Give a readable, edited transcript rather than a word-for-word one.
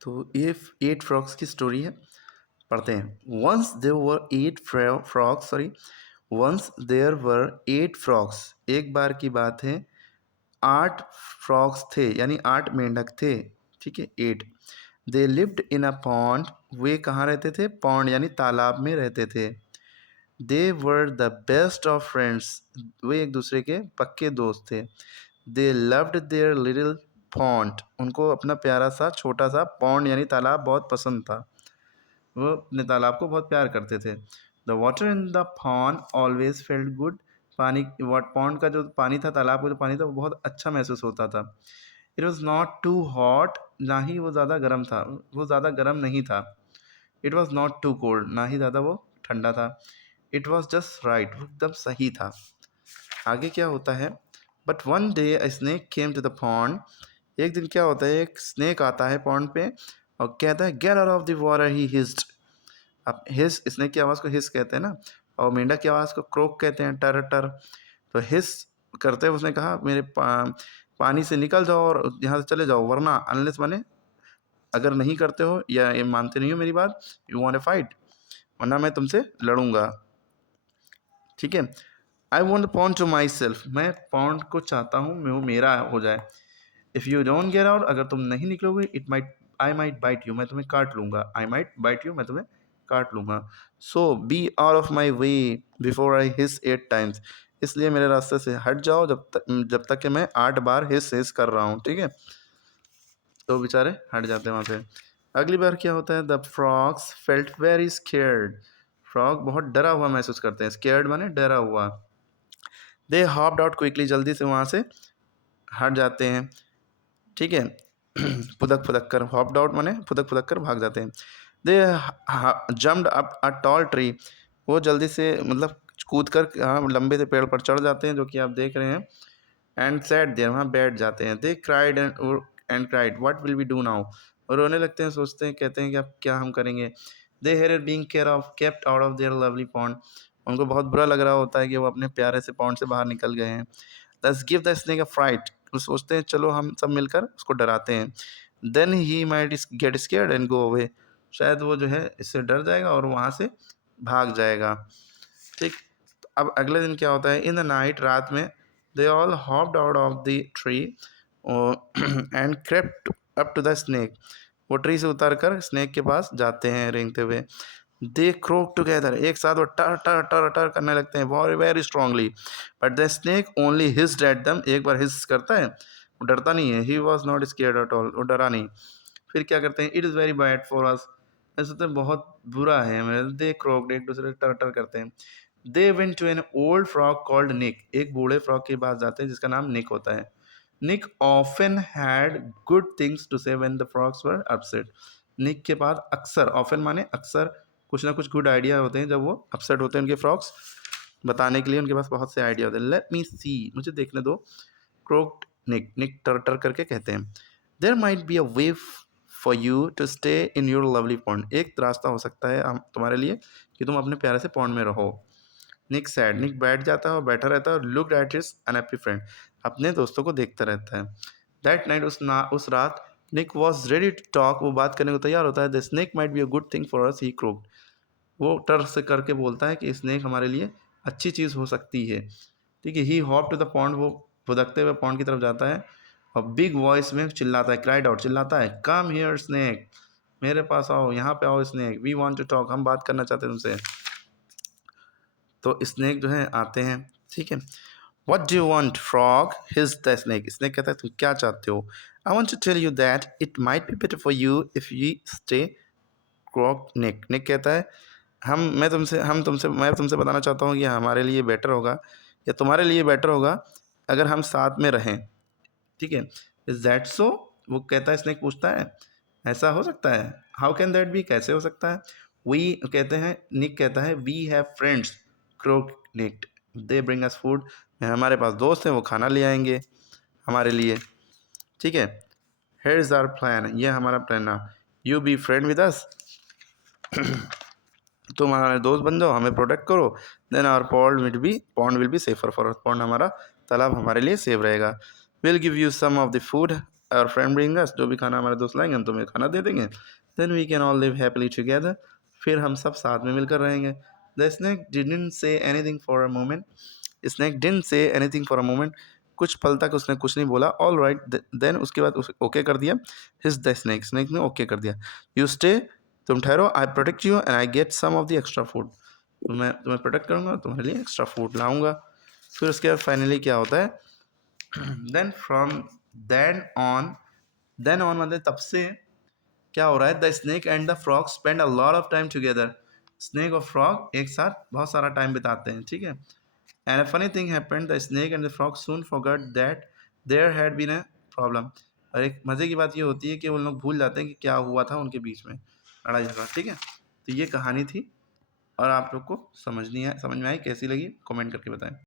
तो ये 8 फ्रॉग्स की स्टोरी है, पढ़ते हैं। वंस देयर वर 8 फ्रॉग्स, एक बार की बात है 8 फ्रॉग्स थे, यानी 8 मेंढक थे, ठीक है, 8। They lived in a pond, वे कहाँ रहते थे? पॉन्ड यानी तालाब में रहते थे। They were the best of friends, वे एक दूसरे के पक्के दोस्त थे। They loved their little pond, उनको अपना प्यारा सा छोटा सा पॉन्ड यानी तालाब बहुत पसंद था, वो अपने तालाब को बहुत प्यार करते थे। The water in the pond always felt good, पानी, वाट पॉन्ड का जो पानी था, तालाब का जो पानी था, वो बहुत अच्छा महसूस होता था। It was not too hot, ना ही वो ज़्यादा गर्म था, वो ज़्यादा गर्म नहीं था। It was not too cold, ना ही ज़्यादा वो ठंडा था। इट वॉज जस्ट राइट, वो एकदम सही था। आगे क्या होता है? But one day a snake came to the pond, एक दिन क्या होता है, एक स्नेक आता है पॉन्ड पे और कहता है get out of the water, he hissed. अब हिस, स्नेक की आवाज़ को हिस कहते हैं ना, और मेंढक की आवाज़ को क्रोक कहते हैं, टर टर। तो हिस करते हुए उसने कहा मेरे पानी से निकल जाओ और यहाँ से चले जाओ, वरना अनलेस माने अगर नहीं करते हो या ये मानते नहीं हो मेरी बात, यू वांट अ फाइट, वरना मैं तुमसे लड़ूंगा, ठीक है। I want pond to myself, मैं पॉन्ड को चाहता हूँ मैं वो मेरा हो जाए। If you don't get out, अगर तुम नहीं निकलोगे, it might I might bite you, मैं तुम्हें काट लूँगा। आई माइट बाइट यू, मैं तुम्हें काट लूँगा। So be out of my way before I hiss 8 times, इसलिए मेरे रास्ते से हट जाओ जब तक कि मैं 8 बार हिस हिस कर रहा हूँ, ठीक है। तो बेचारे हट जाते हैं वहाँ से। अगली बार क्या होता है? The frogs felt very scared, frog बहुत डरा हुआ महसूस करते हैं, स्केयर्ड माने डरा हुआ। दे हॉप्ड आउट क्विकली, जल्दी से वहाँ से हट जाते हैं, ठीक है। फुदक फुदक कर, हॉप्ड आउट माने फुदक फुदक कर भाग जाते हैं। They jumped up a tall tree, वो जल्दी से मतलब कूद कर लंबे से पेड़ पर चढ़ जाते हैं, जो कि आप देख रहे हैं। एंड सैट देयर, वहाँ बैठ जाते हैं। They cried and cried what will we do now, और रोने लगते हैं, सोचते हैं, कहते हैं कि अब क्या हम करेंगे। They hate being kept out of their lovely pond, उनको बहुत बुरा लग रहा होता है कि वो अपने प्यारे से पॉन्ड से बाहर निकल गए हैं। Thus give the snake a fright, वो सोचते हैं चलो हम सब मिलकर उसको डराते हैं। Then he might get scared and go away, शायद वो जो है इससे डर जाएगा और वहाँ से भाग जाएगा, ठीक। तो अब अगले दिन क्या होता है? इन द नाइट, रात में, they all hopped out of the tree and crept up to the snake, वो ट्री से उतर कर स्नेक के पास जाते हैं रेंगते हुए। दे क्रोक टुगेदर, एक साथ वो टर टर टर टर करने लगते हैं very very strongly. But the snake only hissed at them, एक बार हिस करता है, वो डरता नहीं है। He was not scared at all, वो डरा नहीं। फिर क्या करते हैं? It is very bad for us, ऐसा तो बहुत बुरा है हमें। दे क्रोक्ड, एक दूसरे टर टर करते हैं। They went to an old frog called Nick, एक बूढ़े फ्रॉग के पास जाते हैं जिसका नाम निक होता है। Nick often had good things to say when the frogs were upset, Nick के पास अक्सर, ऑफन माने अक्सर, कुछ ना कुछ गुड आइडिया होते हैं जब वो अपसेट होते हैं उनके फ्रॉग्स, बताने के लिए उनके पास बहुत से आइडिया होते हैं। लेट मी सी, मुझे देखने दो। क्रोक्ड निक, निक टर टर करके कहते हैं। There might be a way for you to stay in your lovely pond, एक रास्ता हो सकता है तुम्हारे लिए कि तुम अपने प्यारे से पॉन्ड में रहो। निक सैड, निक बैठ जाता है और बैठा रहता है और looked at his unhappy friend, अपने दोस्तों को देखता रहता है। दैट नाइट, उस रात, Nick was ready to talk, वो बात करने को तैयार होता है। The snake might be a good thing for us, he croaked, वो टर से करके बोलता है कि स्नेक हमारे लिए अच्छी चीज़ हो सकती है, ठीक है। ही हॉप टू द पॉन्ड, वो फुदकते हुए पॉन्ड की तरफ जाता है और बिग वॉइस में चिल्लाता है, क्राइड आउट, चिल्लाता है, कम हियर स्नेक, मेरे पास आओ, यहाँ पे आओ snake, we want to talk, हम बात करना चाहते हैं तुमसे। तो स्नेक जो है आते हैं, ठीक है। What do you want frog, hissed the snake, snake कहता है तुम क्या चाहते हो? I want to tell you that it might be better for you if you stay, croaked Nick, Nick कहता है मैं तुमसे बताना चाहता हूँ कि हमारे लिए बेटर होगा या तुम्हारे लिए बेटर होगा अगर हम साथ में रहें, ठीक है। इज दैट सो, वो कहता है, स्नेक पूछता है ऐसा हो सकता है? हाउ कैन दैट बी, कैसे हो सकता है? वी कहते हैं, निक कहता है we have friends, croak Nick, they bring us food, हमारे पास दोस्त हैं, वो खाना ले आएंगे हमारे लिए, ठीक है। हेयर इज आवर प्लान, ये हमारा प्लान ना, you be friend with us, तुम हमारे दोस्त बन जाओ, हमें प्रोटेक्ट करो, then our pond will be safer for us, pond हमारा, तालाब हमारे लिए सेफ रहेगा। Will give you some of the food, our friend bring us, जो भी खाना हमारे दोस्त लाएंगे हम तुम्हें खाना दे देंगे, then we can all live happily together, फिर हम सब साथ में मिलकर रहेंगे। The snake didn't say anything for a moment, snake didn't say anything for a moment, कुछ पल तक उसने कुछ नहीं बोला। ऑल राइट, देन उसके बाद उस ओके कर दिया। हिज द स्नेक, स्नेक ने ओके कर दिया। यू स्टे, तुम ठहरो, I protect you and I get some of the extra food, तो मैं तुम्हें प्रोटेक्ट करूँगा, तुम्हारे लिए एक्स्ट्रा फूड लाऊंगा। फिर उसके बाद फाइनली क्या होता है, देन फ्रॉम देन ऑन मतलब तब से क्या हो रहा है, the snake and the frog spend a lot of time together, snake और फ्रॉग एक साथ बहुत सारा टाइम बिताते हैं, ठीक है। And a funny thing happened, the snake and the frog soon forgot that there had been a problem, और एक मज़े की बात ये होती है कि उन लोग भूल जाते हैं कि क्या हुआ था उनके बीच में, लड़ाई झगड़ा, ठीक है। तो ये कहानी थी, और आप लोग को समझ में आई कैसी लगी कमेंट करके बताएं।